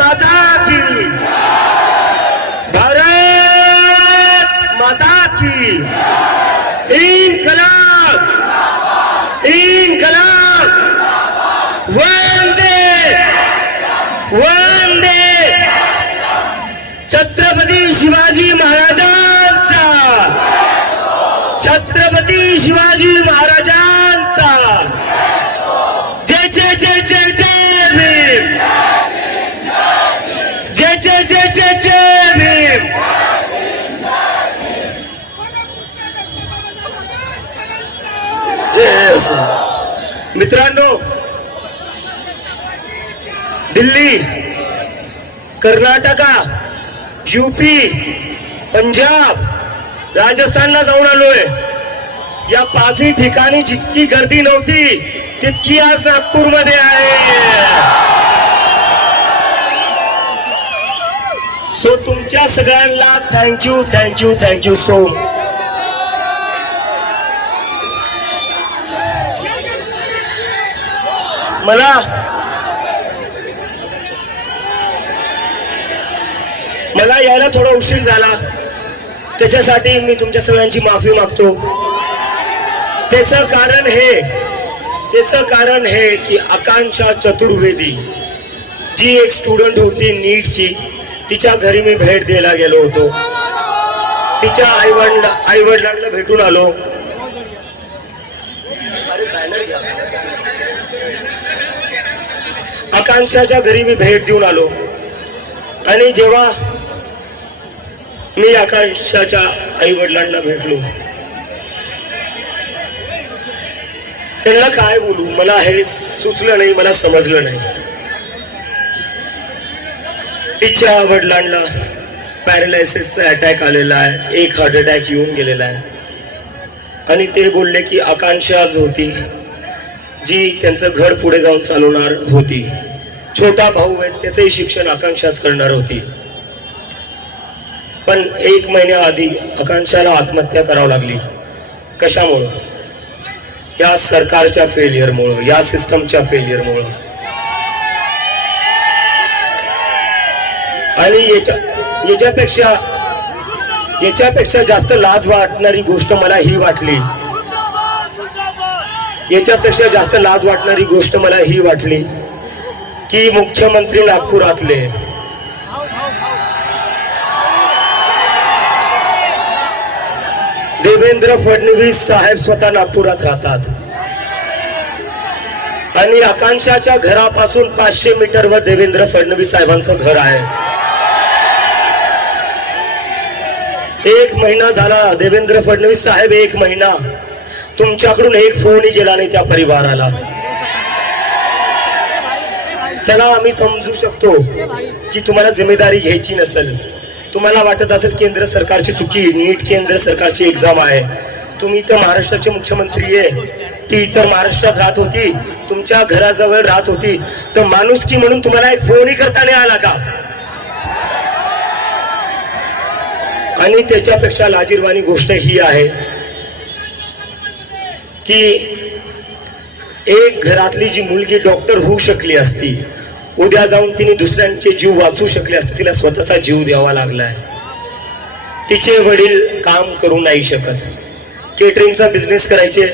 माता की, भारत माता की, इनकलाब, इनकलाब, वंदे वंदे छत्रपती शिवाजी महाराजांचा, छत्रपती शिवाजी महाराजांचा, जय जय जय जय जय भीम, जय जय जय जय जय भीम. मित्रांनो, दिल्ली, कर्नाटका, यूपी, पंजाब, राजस्थानला जाऊन आलोय. या पाचही ठिकाणी जितकी गर्दी नव्हती तितकी आज नागपूरमध्ये आहे. सो तुमच्या सगळ्यांना थँक्यू थँक्यू थँक्यू सो. मला यायला थोडा उशीर झाला, त्याच्यासाठी मी तुमच्या सगळ्यांची माफी मागतो. त्याचं कारण हे की आकांक्षा चतुर्वेदी जी एक स्टुडंट होती नीटची, तिच्या घरी मी भेट द्यायला गेलो होतो. तिच्या आईवडिलांना भेटून आलो. आकांक्षाच्या घरी मी भेट देऊन आलो. आणि जेव्हा मी आकांक्षाच्या आईवडिलांना भेटलो, त्यांना काय बोलू मला हे सुचलं नाही, मला समजलं नाही. तिच्या वडिलांना पॅरालायसिसचा अटॅक आलेला आहे, एक हार्ट अटॅक येऊन गेलेला आहे. आणि ते बोलले की आकांक्षाच होती जी त्यांचं घर पुढे जाऊन चालवणार होती. छोटा भाऊ आहे, त्याचंही शिक्षण आकांक्षाच करणार होती. पण 1 महिन्याआधी आकांक्षाला आत्महत्या करावी लागली. कशामुळं? या सरकारच्या फेलियरमुळं, या सिस्टमच्या फेलियरमुळं. आणि याच्यापेक्षा जास्त लाज वाटणारी गोष्ट मला ही वाटली. याच्यापेक्षा जास्त लाज वाटणारी गोष्ट मला ही वाटली की मुख्यमंत्री नागपुरातले, देवेंद्र फडणवीस साहेब स्वतः नागपुरात राहतात. आणि आकांक्षाच्या घरापासून 500 मीटरवर देवेंद्र फडणवीस साहेबांचं घर आहे. 1 महिना झाला देवेंद्र फडणवीस साहेब, 1 महिना तुमच्याकडून एक फोनही गेला नाही त्या परिवाराला. चला, आम्ही समजू शकतो की तुम्हाला जिम्मेदारी घ्यायची नसेल. तुम्हाला वाटत असेल केंद्र सरकारची चुकी, नीट केंद्र सरकारची एक्झाम आहे. तुम्ही तर महाराष्ट्राचे मुख्यमंत्री आहे, ती तर महाराष्ट्रात राहत होती, तुमच्या घराजवळ राहत होती, तर माणुसकी म्हणून तुम्हाला एक फोनही करता नाही आला का? आणि त्याच्यापेक्षा लाजिरवाणी गोष्ट ही आहे की एक घरातली जी मुलगी डॉक्टर होऊ शकली असती, उद्या जाऊन तिने दुसऱ्यांचे जीव वाचू शकले असते, तिला स्वतःचा जीव द्यावा लागलाय. तिचे वडील काम करू नाही शकत, केटरिंगचा बिझनेस करायचे,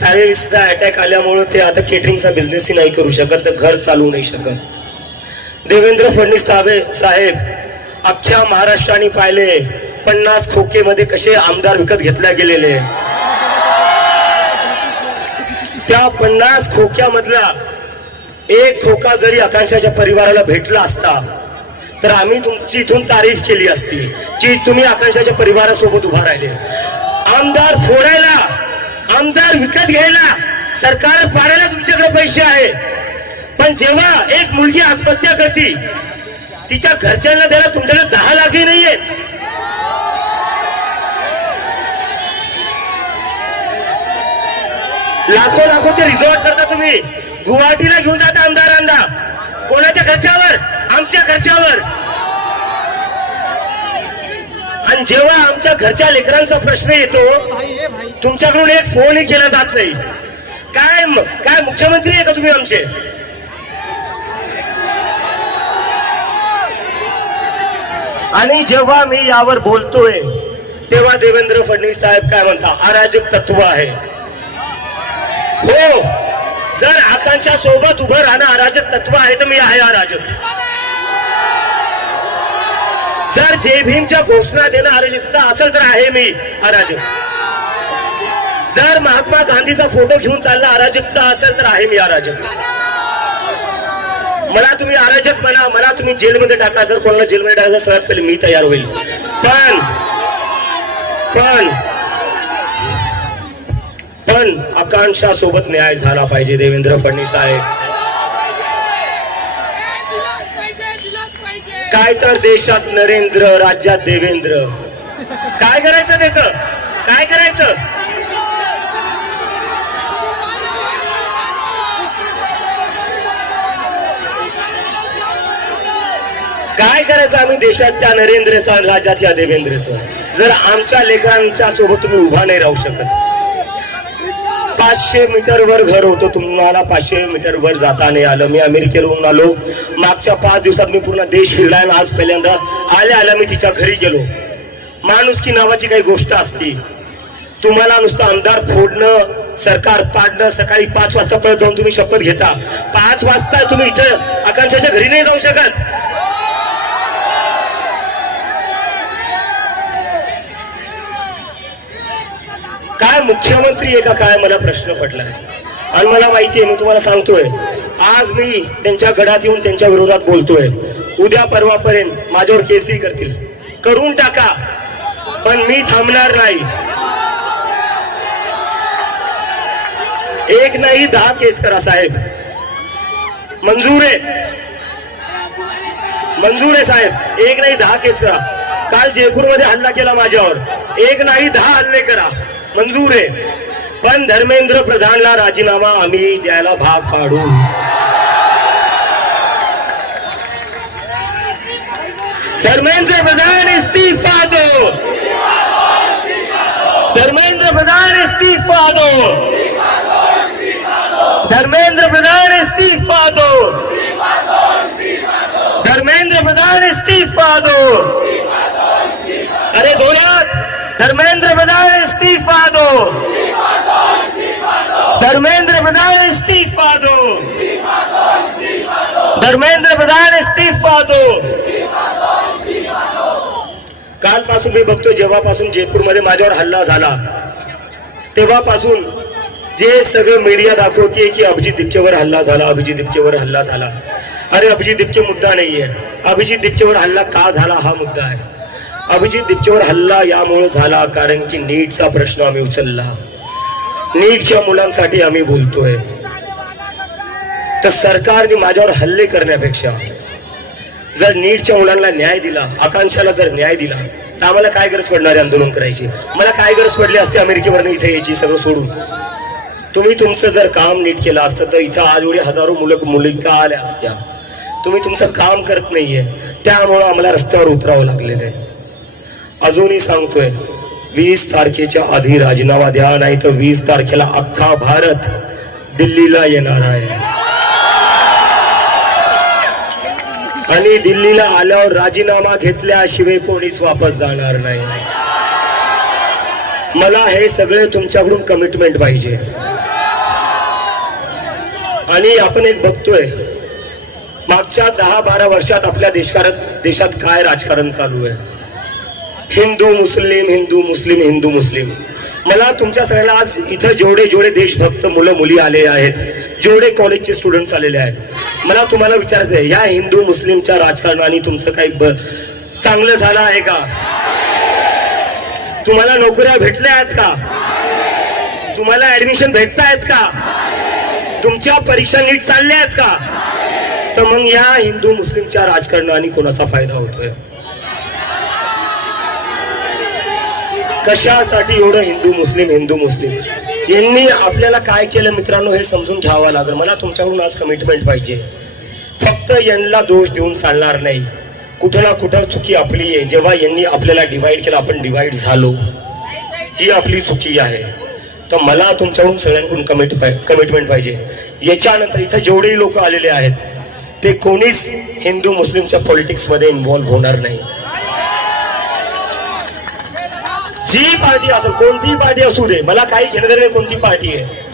पॅरालिसिसचा अटॅक आल्यामुळे ते आता केटरिंगचा बिझनेसही नाही करू शकत, तर घर चालवू नाही शकत. देवेंद्र फडणवीस साहेब अख्ख्या महाराष्ट्राने पाहिले 50 खोकेमध्ये कसे आमदार विकत घेतल्या गेलेले. त्या 50 खोक्यामधला एक खोका जरी आकांक्षाच्या परिवाराला भेटला असता तर आम्ही तुमची इथून तारीफ केली असती की तुम्ही आकांक्षाच्या परिवारासोबत उभा राहिले. आमदार फोडायला, आमदार विकत घ्यायला, सरकार फाडायला तुमच्याकडे पैसे आहे, पण जेव्हा एक मुलगी आत्महत्या करते तिच्या घरच्यांना द्यायला तुमच्याकडे 10 लाखही नाहीयेत. लाखोचे रिसॉर्ट करता तुम्ही, गुवाहाटीला घेऊन जाता आमदारांना. कोणाच्या खर्चावर? आमच्या खर्चावर. आणि जेव्हा आमच्या घरच्या लेकरांचा प्रश्न येतो तुमच्याकडून एक फोनही केला जात नाही. काय मुख्यमंत्री आहे का तुम्ही आमचे? आणि जेव्हा मी यावर बोलतोय तेव्हा देवेंद्र फडणवीस साहेब काय म्हणता, अराजक तत्व आहे. हो, जर आकांक्षा सोबत उभं राहणं अराजक तत्व आहे तर मी आहे अराजक. जर जय भीमच्या घोषणा देणं अराजकता असेल तर आहे मी अराजक. जर महात्मा गांधीचा फोटो घेऊन चालणं अराजकता असेल तर आहे मी अराजक. मला तुम्ही अराजक म्हणा, मला तुम्ही जेलमध्ये टाका, जर कोणाला जेलमध्ये टाकायचं सगळ्यात पहिले मी तयार होईल. पण आकांक्षा सोबत न्याय झाला पाहिजे देवेंद्र फडणवीस साहेब. काय तर देशात नरेंद्र, राज्यात देवेंद्र. काय करायचं त्याचं, काय करायचं? काय करायचं आम्ही देशात त्या नरेंद्रचा, राज्याच्या देवेंद्रचं? जर आमच्या लेकरांच्या सोबत तुम्ही उभा नाही राहू शकत. 500 मीटर वर घर होतं, तुम्हाला 500 मीटर वर जाता नाही आलं. मी अमेरिकेवरून आलो, मागच्या 5 दिवसात मी पूर्ण देश फिरलाय. आज पहिल्यांदा आल्या मी तिच्या घरी गेलो. माणुसकी नावाची काही गोष्ट असती. तुम्हाला नुसतं अंधार फोडणं, सरकार पाडणं, सकाळी 5 वाजता परत जाऊन तुम्ही शपथ घेता. 5 वाजता तुम्ही इथं आकांक्षाच्या घरी नाही जाऊ शकत. काय मुख्यमंत्री आहे का काय, मला प्रश्न पडलाय. आणि मला माहिती आहे, मी तुम्हाला सांगतोय, आज मी त्यांच्या गडात येऊन त्यांच्या विरोधात बोलतोय. उद्या परवापर्यंत माझ्यावर केसही करतील, करून टाका, पण मी थांबणार नाही. 1 नाही 10 केस करा साहेब, मंजूर आहे, मंजूर आहे साहेब. 1 नाही 10 केस करा. काल जयपूरमध्ये हल्ला केला माझ्यावर, 1 नाही 10 हल्ले करा, मंजूर आहे. पण धर्मेंद्र प्रधानला राजीनामा आम्ही द्यायला भाग पाडू. धर्मेंद्र प्रधान इस्तीफा दो, धर्मेंद्र प्रधान इस्तीफा दो, धर्मेंद्र प्रधान इस्तीफा दो, धर्मेंद्र प्रधान इस्तीफा दो. अरे जोरात, धर्मेंद्र प्रधान इस्तीफा दो, धर्मेंद्र प्रधान इस्तीफा दो, धर्मेंद्र प्रधान इस्तीफा दो. कालपासून मी बघतो, जेव्हापासून जयपूरमध्ये माझ्यावर हल्ला झाला तेव्हापासून जे सगळं मीडिया दाखवते की अभिजित दिपकेवर हल्ला झाला, अभिजित दिपकेवर हल्ला झाला. अरे अभिजित दिपके मुद्दा नाहीये. अभिजित दिपकेवर हल्ला का झाला हा मुद्दा आहे. अभिजित दिपकेवर हल्ला यामुळे झाला कारण की नीटचा प्रश्न आम्ही उचलला. नीटच्या मुलांसाठी आम्ही बोलतोय. तर सरकारने माझ्यावर हल्ले करण्यापेक्षा जर नीटच्या मुलांना न्याय दिला, आकांक्षाला जर न्याय दिला, तर आम्हाला काय गरज पडणार आंदोलन करायची? मला काय गरज पडली असते अमेरिकेवरनं इथे यायची सगळं सोडून? तुम्ही तुमचं जर काम नीट केलं असतं तर इथं आज एवढे हजारो मुली आल्या असत्या. तुम्ही तुमचं काम करत नाहीये, त्यामुळं आम्हाला रस्त्यावर उतरावं लागलेलं आहे. अजूनही सांगतोय, 20 तारखेच्या आधी राजीनामा द्या, नाही तर 20 तारखेला अख्खा भारत दिल्लीला येणार आहे. आणि दिल्लीला आल्यावर राजीनामा घेतल्याशिवाय कोणीच वापस जाणार नाही. मला हे सगळे तुमच्याकडून कमिटमेंट पाहिजे. आणि आपण एक बघतोय, मागच्या 10-12 वर्षात आपल्या देशात काय राजकारण चालू आहे. हिंदू मुस्लिम, हिंदू मुस्लिम, हिंदू मुस्लिम. मला तुमच्या सगळ्यांना आज इथं जेवढे देशभक्त मुलं मुली आले आहेत, जेवढे कॉलेजचे स्टुडंट्स आलेले आहेत, मला तुम्हाला विचारायचं आहे, या हिंदू मुस्लिमच्या राजकारणाने तुमचं काही चांगलं झालं आहे का? तुम्हाला नोकऱ्या भेटल्या आहेत का? तुम्हाला ऍडमिशन भेटत आहेत का? तुमच्या परीक्षा नीट चालल्या आहेत का? तर मग या हिंदू मुस्लिमच्या राजकारणाने कोणाचा फायदा होतोय? कशासाठी एवढं हिंदू मुस्लिम? यांनी आपल्याला काय केलं मित्रांनो हे समजून घ्यावं लागेल. मला तुमच्याकडून आज कमिटमेंट पाहिजे. फक्त यांना दोष देऊन चालणार नाही. कुठं ना कुठं चुकी आपली आहे. जेव्हा यांनी आपल्याला डिवाइड केलं, आपण डिवाइड झालो, ही आपली चुकी आहे. तर मला तुमच्याकडून सगळ्यांकडून कमिटमेंट पाहिजे. याच्यानंतर इथं जेवढेही लोक आलेले आहेत ते कोणीच हिंदू मुस्लिमच्या पॉलिटिक्स मध्ये इन्व्हॉल्व्ह होणार नाही. जी पार्टी असेल, कोणतीही पार्टी असू दे, मला काही घेणं देणं नाही कोणती पार्टी आहे.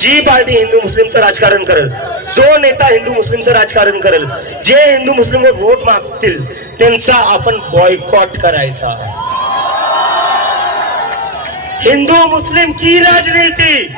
जी पार्टी हिंदू मुस्लिमचं राजकारण करेल, जो नेता हिंदू मुस्लिमचं राजकारण करेल, जे हिंदू मुस्लिमवर वोट मागतील त्यांचा आपण बॉयकॉट करायचा. हिंदू मुस्लिम की राजनीति